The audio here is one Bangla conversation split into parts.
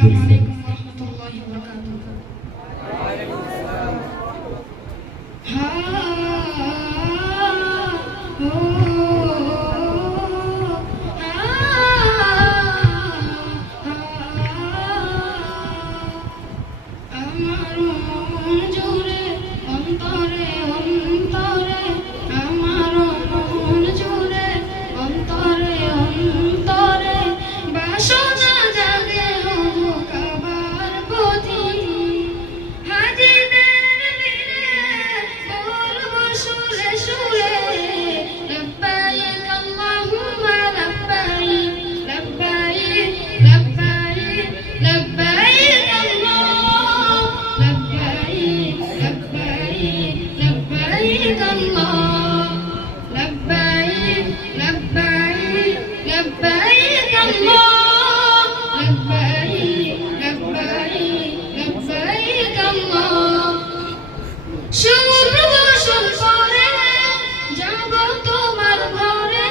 Assalamualaikum warahmatullahi wabarakatuh. আমার মন জুড়ে অন্তরে অন্তরে, আমার মন জুড়ে অন্তরে অন্তরে বাসনা জাগে হোক আবার পথি। হাজিদের ভিড়ে বলবো সুরে সুরে, লব্বাইক আল্লাহুম্মা লব্বাইক, লব্বাইক লব্বাইক লব্বাইক আল্লাহ, লব্বাইক লব্বাইক লব্বাইক আল্লাহ, লব্বাইক লব্বাইক লব্বাইক আল্লাহ, লব্বাইক লব্বাইক লব্বাইক আল্লাহ। সুপ্রদর্শন করে যাব তোমার ঘরে,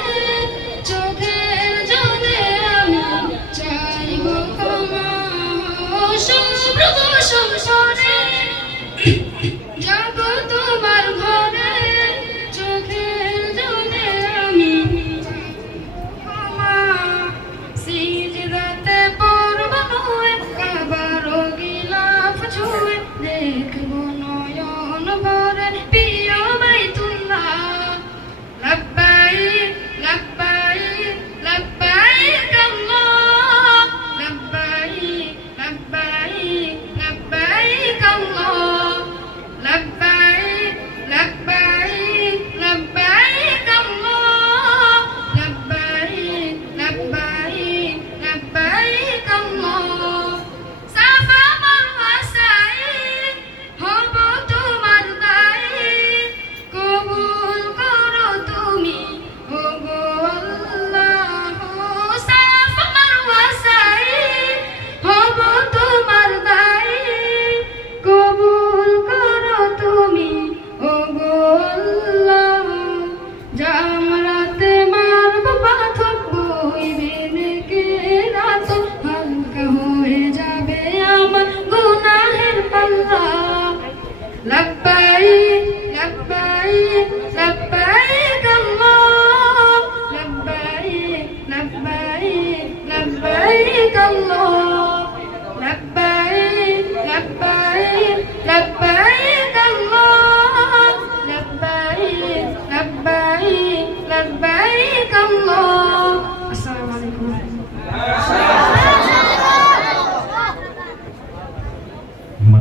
চোখের জলে আমি চাইব ক্ষমা। সুপ্রদর্শন করে যাব তোমার ঘরে, চোখের জলে আমি ক্ষমা। সিজদাতে পড়ব নুয়ে, কাবারও গিলাফ ছুঁয়ে, দেখব নয়ন ভরে প্রিয় বাইতুল্লাহ। লব্বাইক লব্বাইক লব্বাইক আল্লাহ, লব্বাইক লব্বাইক লব্বাইক আল্লাহ, লব্বাইক লব্বাইক লব্বাইক আল্লাহ, লব্বাইক লব্বাইক লব্বাইক আল্লাহ। সাফা মারওয়া সাই হব তোমার দায়ী, কবুল করো তুমি ওগো আল্লাহ। সাফা মারওয়া সাই হব তোমার দায়ী, কবুল করো তুমি ওগো আল্লাহ। জামরাতে মারব পাথর, বইবে নেকে রাত, হালকা হয়ে যাবে আমার গুনাহের পাল্লা। লব্বাইক লব্বাইক লব্বাইক আল্লাহ, লব্বাইক লব্বাইক লব্বাইক আল্লাহ, লব্বাইক লব্বাইক লব্বাইক আল্লাহ, লব্বাইক লব্বাইক লব্বাইক আল্লাহ। আসসালামু আলাইকুম।